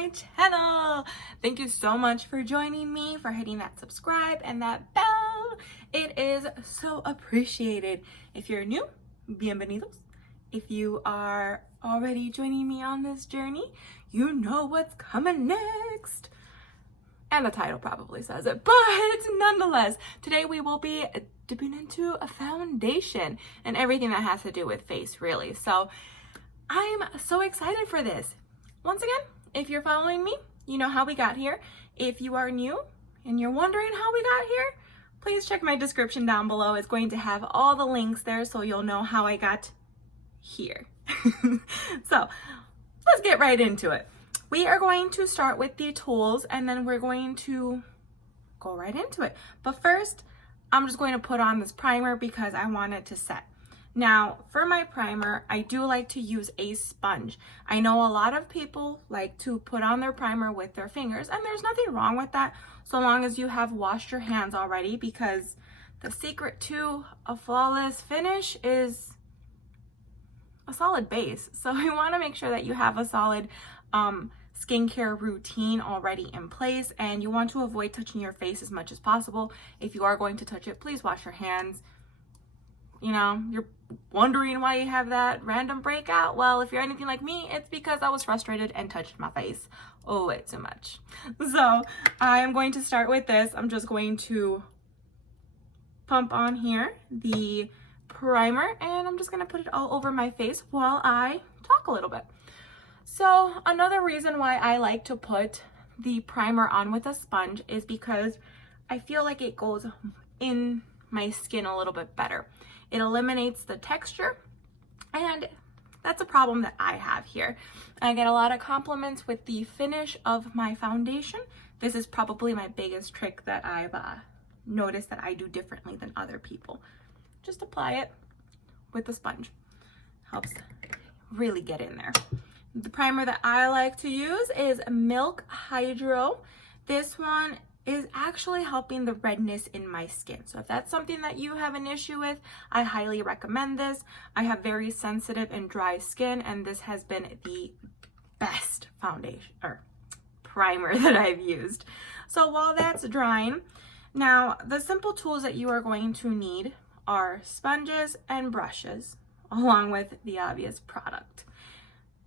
my channel. Thank you so much for joining me, for hitting that subscribe and that bell. It is so appreciated. If you're new, bienvenidos. If you are already joining me on this journey, you know what's coming next. And the title probably says it, but nonetheless, today we will be dipping into a foundation and everything that has to do with face, really. So I'm so excited for this. Once again, if you're following me, you know how we got here. If you are new and you're wondering how we got here, please check my description down below. It's going to have all the links there so you'll know how I got here. So let's get right into it. We are going to start with the tools and then we're going to go right into it. But first, I'm just going to put on this primer because I want it to set. Now, for my primer, I do like to use a sponge. I know a lot of people like to put on their primer with their fingers, and there's nothing wrong with that so long as you have washed your hands already, because the secret to a flawless finish is a solid base. So you want to make sure that you have a solid skincare routine already in place, and you want to avoid touching your face as much as possible. If you are going to touch it, please wash your hands. You know, you're wondering why you have that random breakout. Well, if you're anything like me, it's because I was frustrated and touched my face way too much. So I am going to start with this. I'm just going to pump on here the primer, and I'm just going to put it all over my face while I talk a little bit. So another reason why I like to put the primer on with a sponge is because I feel like it goes in my skin a little bit better. It eliminates the texture, and that's a problem that I have here. I get a lot of compliments with the finish of my foundation. This is probably my biggest trick that I've noticed that I do differently than other people. Just apply it with the sponge. Helps really get in there. The primer that I like to use is Milk Hydro. This one is actually helping the redness in my skin. So if that's something that you have an issue with, I highly recommend this. I have very sensitive and dry skin, and this has been the best foundation or primer that I've used. So while that's drying, now the simple tools that you are going to need are sponges and brushes, along with the obvious product.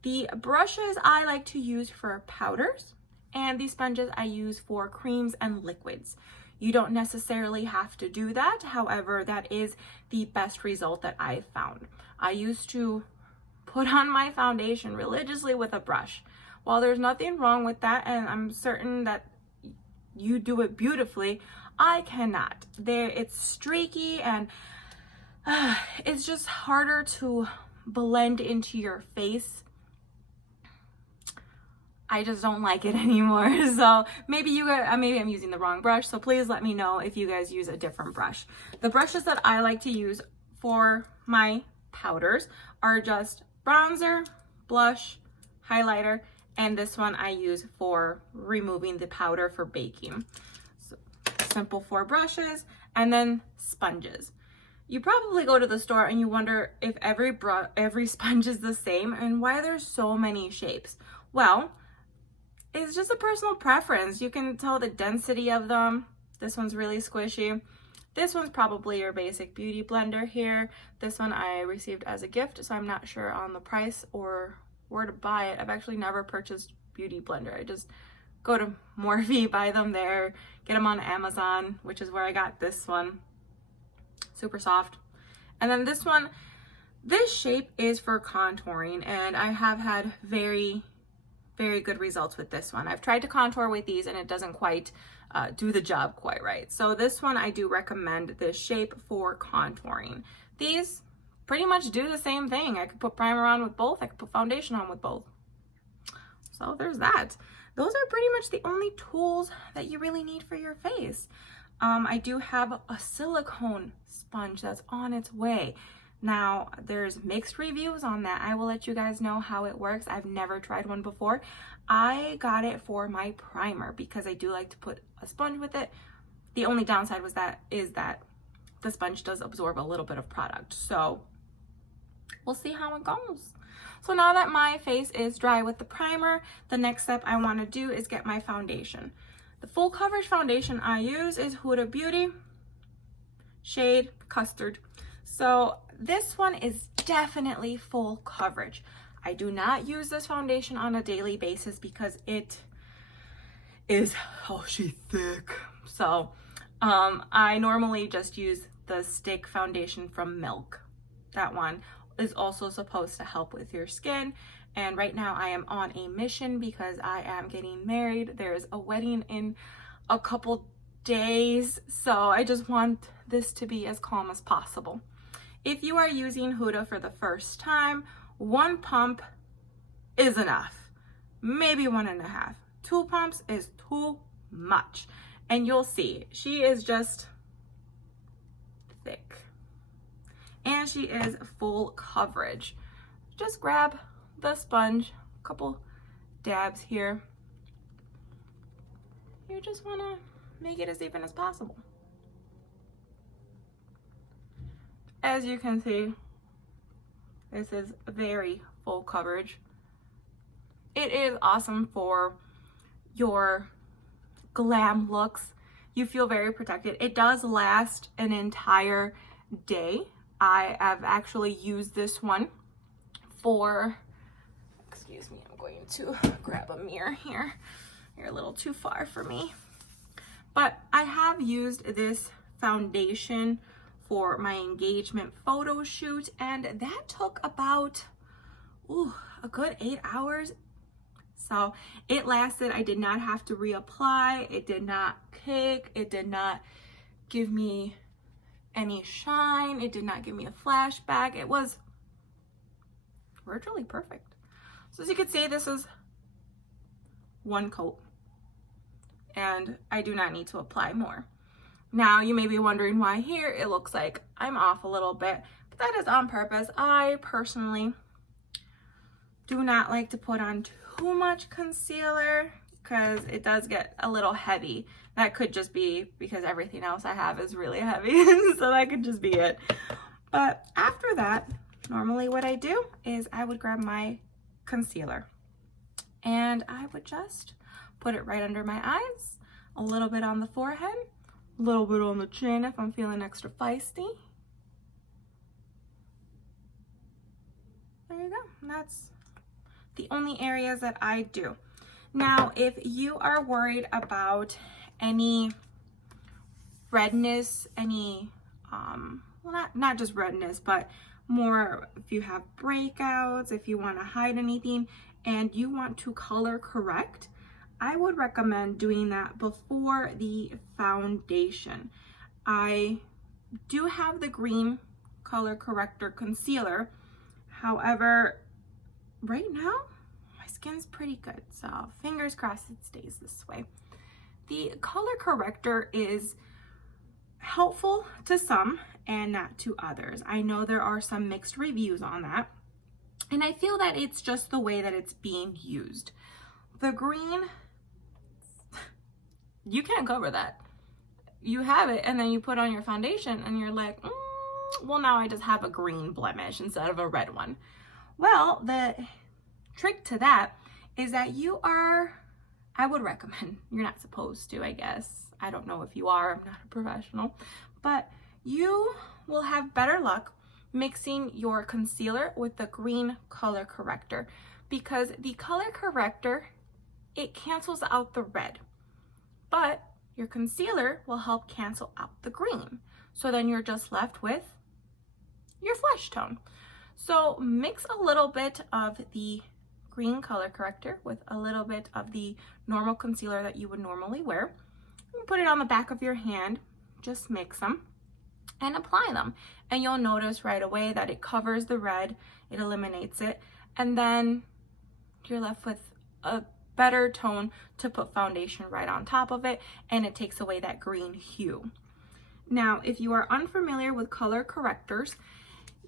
The brushes I like to use for powders, and the sponges I use for creams and liquids. You don't necessarily have to do that. However, that is the best result that I've found. I used to put on my foundation religiously with a brush. While there's nothing wrong with that, and I'm certain that you do it beautifully, I cannot. It's streaky, and it's just harder to blend into your face. I just don't like it anymore. So maybe maybe I'm using the wrong brush. So please let me know if you guys use a different brush. The brushes that I like to use for my powders are just bronzer, blush, highlighter, and this one I use for removing the powder for baking. So, simple 4 brushes, and then sponges. You probably go to the store and you wonder if every sponge is the same and why there's so many shapes. Well, it's just a personal preference. You can tell the density of them. This one's really squishy. This one's probably your basic beauty blender here. This one I received as a gift, so I'm not sure on the price or where to buy it. I've actually never purchased beauty blender. I just go to Morphe, buy them there, get them on Amazon, which is where I got this one. Super soft. And then this one, this shape is for contouring, and I have had very good results with this one. I've tried to contour with these and it doesn't quite do the job quite right. So this one I do recommend this shape for contouring. These pretty much do the same thing. I could put primer on with both. I could put foundation on with both. So there's that. Those are pretty much the only tools that you really need for your face. I do have a silicone sponge that's on its way. Now, there's mixed reviews on that. I will let you guys know how it works. I've never tried one before. I got it for my primer because I do like to put a sponge with it. The only downside is that the sponge does absorb a little bit of product. So we'll see how it goes. So now that my face is dry with the primer, the next step I want to do is get my foundation. The full coverage foundation I use is Huda Beauty, shade Custard. So this one is definitely full coverage. I do not use this foundation on a daily basis because it is, oh, she's thick. So I normally just use the stick foundation from Milk. That one is also supposed to help with your skin. And right now I am on a mission because I am getting married. There's a wedding in a couple days, so I just want this to be as calm as possible. If you are using Huda for the first time, 1 pump is enough, maybe 1.5. 2 pumps is too much, and you'll see she is just thick and she is full coverage. Just grab the sponge, a couple dabs here. You just want to make it as even as possible. As you can see, this is very full coverage. It is awesome for your glam looks. You feel very protected. It does last an entire day. I have actually used this one for, excuse me, I'm going to grab a mirror here. You're a little too far for me. But I have used this foundation for my engagement photo shoot, and that took about a good 8 hours. So it lasted. I did not have to reapply. It did not kick. It did not give me any shine. It did not give me a flashback. It was virtually perfect. So as you can see, this is 1 coat, and I do not need to apply more. Now you may be wondering why here it looks like I'm off a little bit, but that is on purpose. I personally do not like to put on too much concealer because it does get a little heavy. That could just be because everything else I have is really heavy, so that could just be it. But after that, normally what I do is I would grab my concealer and I would just put it right under my eyes, a little bit on the forehead, a little bit on the chin if I'm feeling extra feisty. There you go. And that's the only areas that I do. Now, if you are worried about any redness, any, well, not just redness, but more if you have breakouts, if you want to hide anything, and you want to color correct, I would recommend doing that before the foundation. I do have the green color corrector concealer. However, right now, my skin's pretty good, so fingers crossed it stays this way. The color corrector is helpful to some and not to others. I know there are some mixed reviews on that, and I feel that it's just the way that it's being used. The green, you can't cover that. You have it and then you put on your foundation and you're like, well, now I just have a green blemish instead of a red one. Well, the trick to that is that I would recommend, you're not supposed to, I guess. I don't know if you are, I'm not a professional, but you will have better luck mixing your concealer with the green color corrector, because the color corrector, it cancels out the red, but your concealer will help cancel out the green. So then you're just left with your flesh tone. So mix a little bit of the green color corrector with a little bit of the normal concealer that you would normally wear. You put it on the back of your hand, just mix them and apply them. And you'll notice right away that it covers the red, it eliminates it, and then you're left with a better tone to put foundation right on top of it, and it takes away that green hue. Now, if you are unfamiliar with color correctors,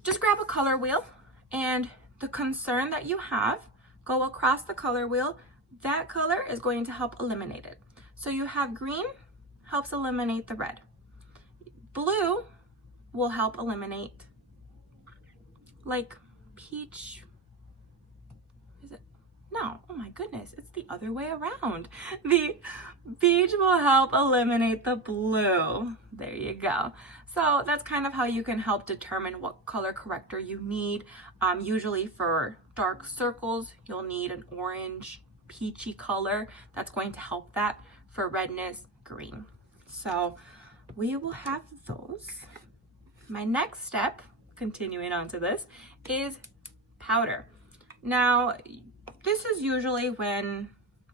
just grab a color wheel and the concern that you have, go across the color wheel. That color is going to help eliminate it. So you have green, helps eliminate the red. Blue will help eliminate like peach, No, oh my goodness, it's the other way around. The beige will help eliminate the blue. There you go. So that's kind of how you can help determine what color corrector you need. Usually for dark circles, you'll need an orange, peachy color. That's going to help that. For redness, green. So we will have those. My next step, continuing on to this, is powder. Now, this is usually when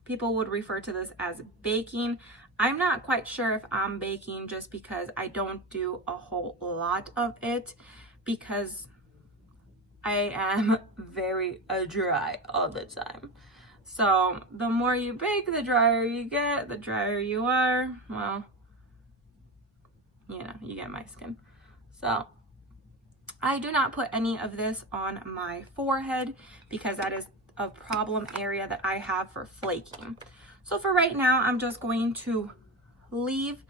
people would refer to this as baking. I'm not quite sure if I'm baking just because I don't do a whole lot of it, because I am very dry all the time. So the more you bake, the drier you get, the drier you are. Well, you know, you get my skin. So I do not put any of this on my forehead because that is a problem area that I have for flaking. So for right now, I'm just going to leave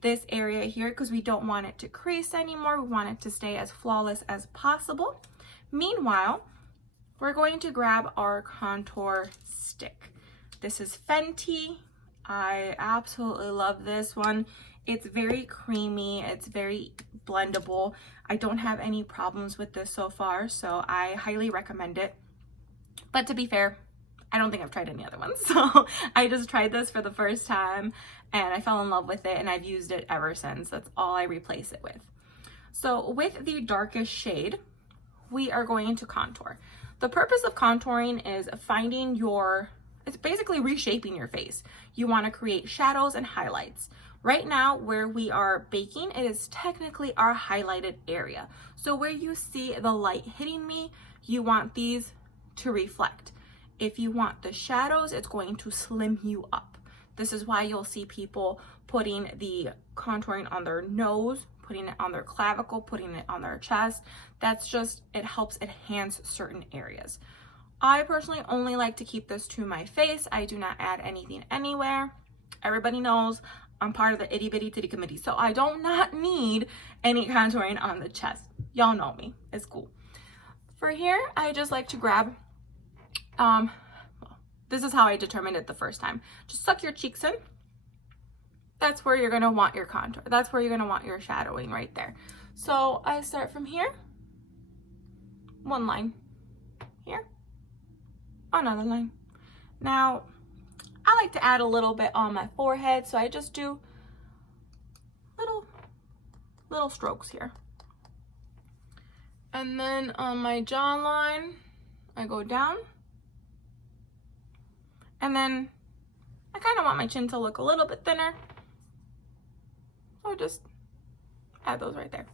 this area here because we don't want it to crease anymore. We want it to stay as flawless as possible. Meanwhile, we're going to grab our contour stick. This is Fenty. I absolutely love this one. It's very creamy. It's very blendable. I don't have any problems with this so far, so I highly recommend it. But to be fair, I don't think I've tried any other ones. So I just tried this for the first time and I fell in love with it, and I've used it ever since. That's all I replace it with. So with the darkest shade, we are going to contour. The purpose of contouring is finding it's basically reshaping your face. You want to create shadows and highlights. Right now, where we are baking, it is technically our highlighted area. So where you see the light hitting me, you want these to reflect. If you want the shadows, it's going to slim you up. This is why you'll see people putting the contouring on their nose, putting it on their clavicle, putting it on their chest. That's just, it helps enhance certain areas. I personally only like to keep this to my face. I do not add anything anywhere. Everybody knows I'm part of the itty bitty titty committee, so I do not need any contouring on the chest. Y'all know me, it's cool. For here, I just like to grab, well, this is how I determined it the first time. Just suck your cheeks in. That's where you're gonna want your contour. That's where you're gonna want your shadowing right there. So I start from here, one line, here, another line. Now, I like to add a little bit on my forehead, so I just do little strokes here. And then on my jawline, I go down. And then I kind of want my chin to look a little bit thinner. So just add those right there.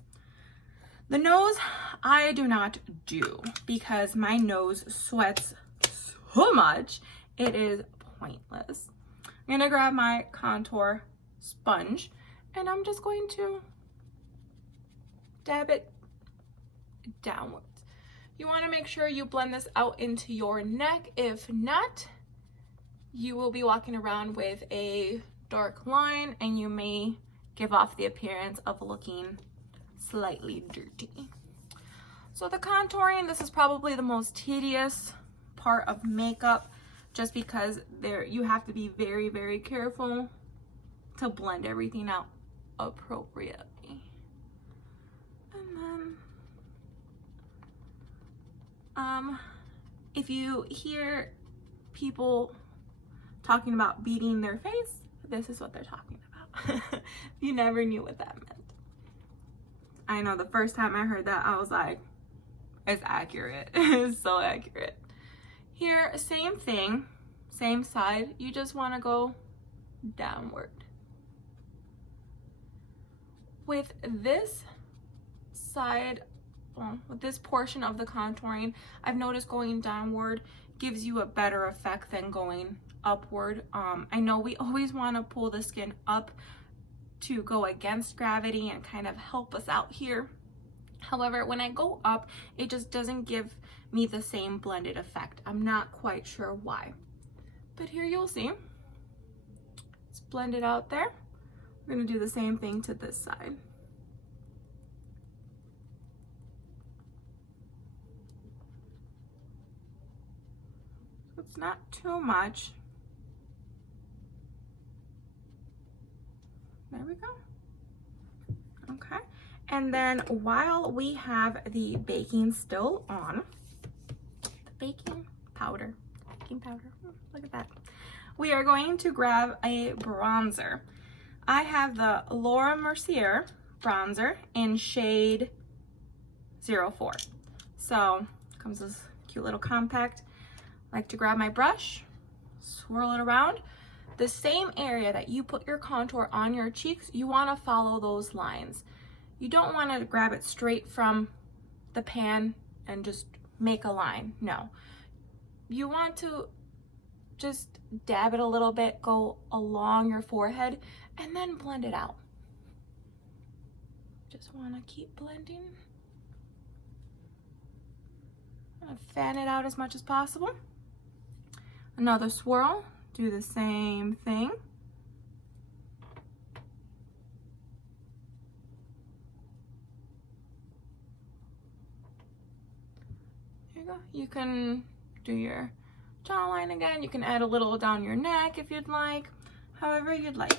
The nose, I do not do because my nose sweats so much. It is pointless. I'm gonna grab my contour sponge and I'm just going to dab it downwards. You want to make sure you blend this out into your neck. If not, you will be walking around with a dark line and you may give off the appearance of looking slightly dirty. So the contouring, this is probably the most tedious part of makeup, just because you have to be very, very careful to blend everything out appropriately. And then, if you hear people talking about beating their face, this is what they're talking about. You never knew what that meant. I know the first time I heard that, I was like, it's accurate. It's so accurate. Here, same thing, same side. You just want to go downward. With this side, well, with this portion of the contouring, I've noticed going downward gives you a better effect than going upward. I know we always want to pull the skin up to go against gravity and kind of help us out here. However, when I go up, it just doesn't give me the same blended effect. I'm not quite sure why. But here you'll see, it's blended out there. We're gonna do the same thing to this side. So it's not too much. There we go. Okay. And then while we have the baking still on, the baking powder, look at that. We are going to grab a bronzer. I have the Laura Mercier bronzer in shade 04. So comes this cute little compact. I like to grab my brush, swirl it around. The same area that you put your contour on your cheeks, you want to follow those lines. You don't want to grab it straight from the pan and just make a line. No. You want to just dab it a little bit, go along your forehead, and then blend it out. Just want to keep blending. I'm going to fan it out as much as possible. Another swirl. Do the same thing. There you go. You can do your jawline again. You can add a little down your neck if you'd like, however you'd like.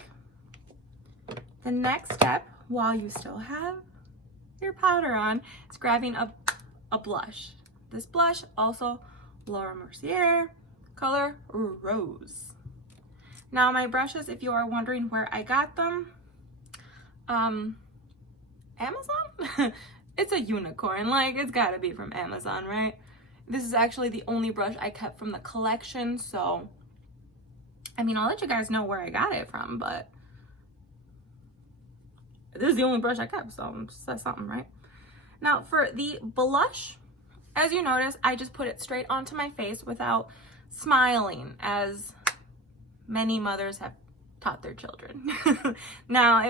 The next step, while you still have your powder on, is grabbing a blush. This blush, also Laura Mercier, color Rose. Now my brushes, if you are wondering where I got them, Amazon? It's a unicorn, like it's gotta be from Amazon, right? This is actually the only brush I kept from the collection, so I mean, I'll let you guys know where I got it from, but this is the only brush I kept, so that's something, right? Now for the blush, as you notice, I just put it straight onto my face without smiling, as many mothers have taught their children. Now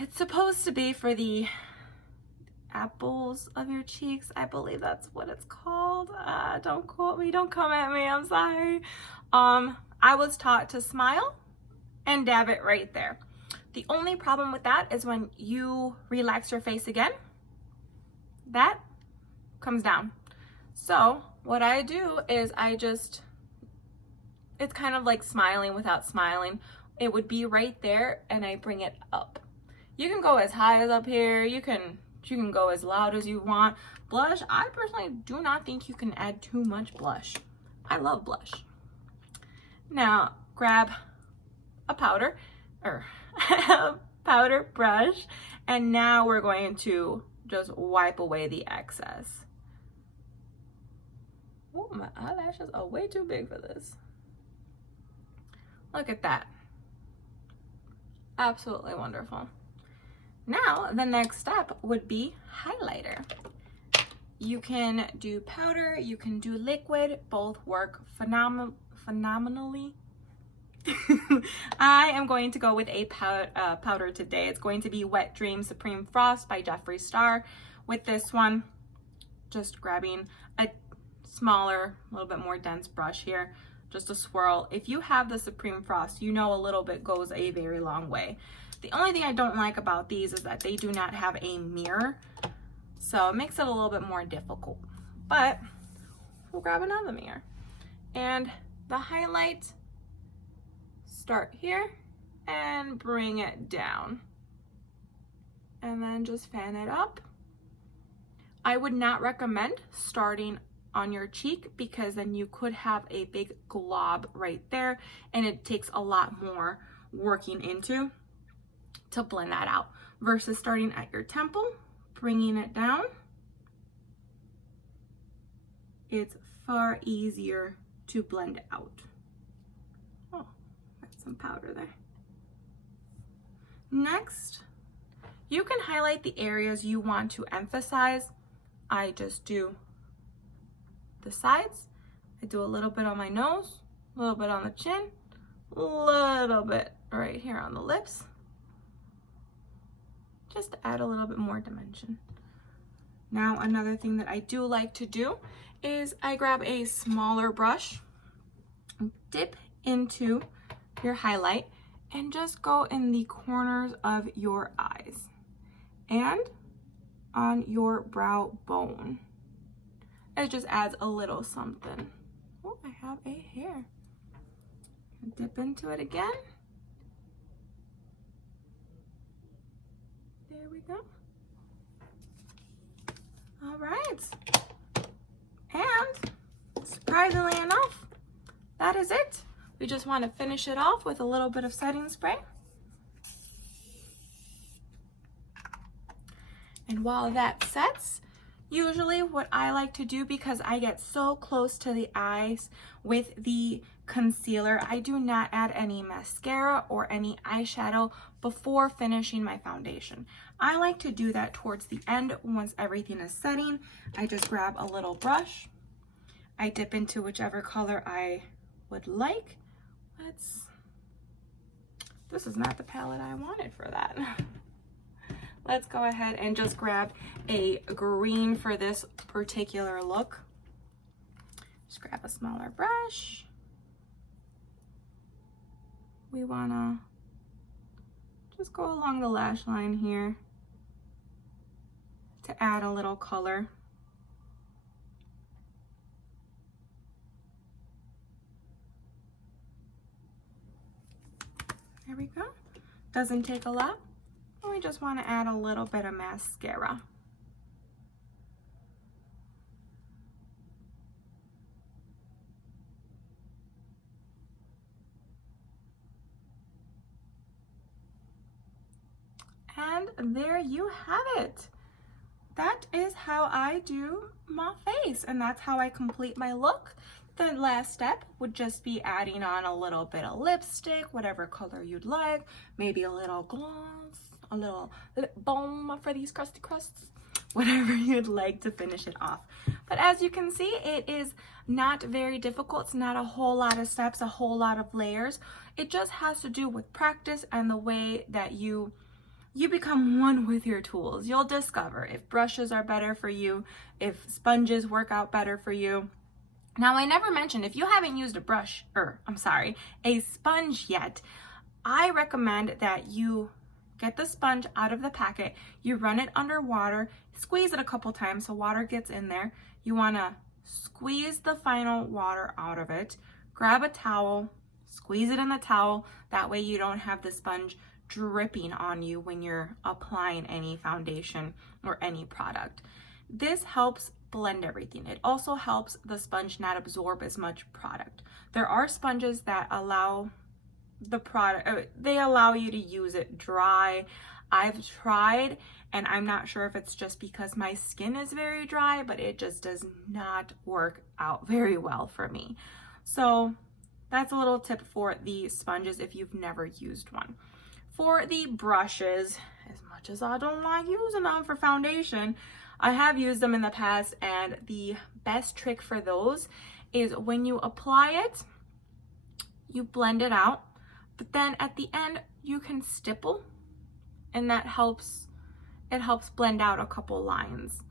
it's supposed to be for the apples of your cheeks. I believe that's what it's called. Don't quote me, don't come at me, I'm sorry. I was taught to smile and dab it right there. The only problem with that is when you relax your face again, that comes down. So what I do is it's kind of like smiling without smiling. It would be right there and I bring it up. You can go as high as up here. You can go as loud as you want. Blush, I personally do not think you can add too much blush. I love blush. Now grab a powder or a powder brush, and now we're going to just wipe away the excess. Oh, my eyelashes are way too big for this. Look at that. Absolutely wonderful. Now, the next step would be highlighter. You can do powder, you can do liquid, both work phenomenally. I am going to go with a powder today. It's going to be Wet Dream Supreme Frost by Jeffree Star. With this one, just grabbing a smaller, a little bit more dense brush here, just a swirl. If you have the Supreme Frost, you know a little bit goes a very long way. The only thing I don't like about these is that they do not have a mirror, so it makes it a little bit more difficult. But we'll grab another mirror. And the highlight, start here and bring it down. And then just fan it up. I would not recommend starting on your cheek because then you could have a big glob right there and it takes a lot more working into to blend that out versus starting at your temple, bringing it down. It's far easier to blend out. Oh, got some powder there. Next, you can highlight the areas you want to emphasize. I just do the sides. I do a little bit on my nose, a little bit on the chin, a little bit right here on the lips, just to add a little bit more dimension. Now, another thing that I do like to do is I grab a smaller brush, dip into your highlight, and just go in the corners of your eyes and on your brow bone. It just adds a little something. Oh, I have a hair. Dip into it again. There we go. All right. And surprisingly enough, that is it. We just want to finish it off with a little bit of setting spray. And while that sets, usually what I like to do, because I get so close to the eyes with the concealer, I do not add any mascara or any eyeshadow before finishing my foundation. I like to do that towards the end once everything is setting. I just grab a little brush. I dip into whichever color I would like. This is not the palette I wanted for that. Let's go ahead and just grab a green for this particular look. Just grab a smaller brush. We wanna just go along the lash line here to add a little color. There we go. Doesn't take a lot. We just want to add a little bit of mascara. And there you have it. That is how I do my face, and that's how I complete my look. The last step would just be adding on a little bit of lipstick, whatever color you'd like, maybe a little gloss, a little lip balm for these crusty crusts, whatever you'd like to finish it off. But as you can see, it is not very difficult. It's not a whole lot of steps, a whole lot of layers. It just has to do with practice and the way that you become one with your tools. You'll discover if brushes are better for you, if sponges work out better for you. Now, I never mentioned, if you haven't used a sponge yet, I recommend that you get the sponge out of the packet, you run it under water, squeeze it a couple times so water gets in there. You wanna squeeze the final water out of it, grab a towel, squeeze it in the towel, that way you don't have the sponge dripping on you when you're applying any foundation or any product. This helps blend everything. It also helps the sponge not absorb as much product. There are sponges that allow the product, they allow you to use it dry. I've tried, and I'm not sure if it's just because my skin is very dry, but it just does not work out very well for me. So that's a little tip for the sponges if you've never used one. For the brushes, as much as I don't like using them for foundation, I have used them in the past, and the best trick for those is when you apply it, you blend it out, but then at the end you can stipple, and that helps, it helps blend out a couple lines.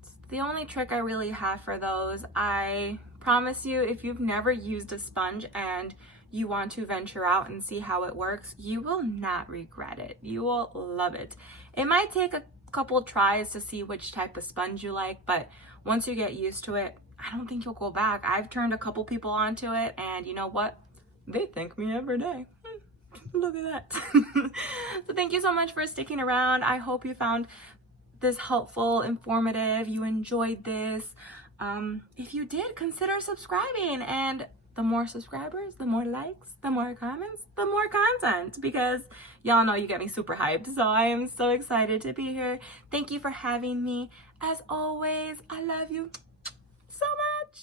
It's the only trick I really have for those. I promise you, if you've never used a sponge and you want to venture out and see how it works, you will not regret it. You will love it. It might take a couple tries to see which type of sponge you like, but once you get used to it, I don't think you'll go back. I've turned a couple people onto it, and you know what? They thank me every day. Look at that. So thank you so much for sticking around. I hope you found this helpful, informative, you enjoyed this. If you did, consider subscribing, and the more subscribers, the more likes, the more comments, the more content, because y'all know you get me super hyped. So I am so excited to be here. Thank you for having me. As always, I love you so much.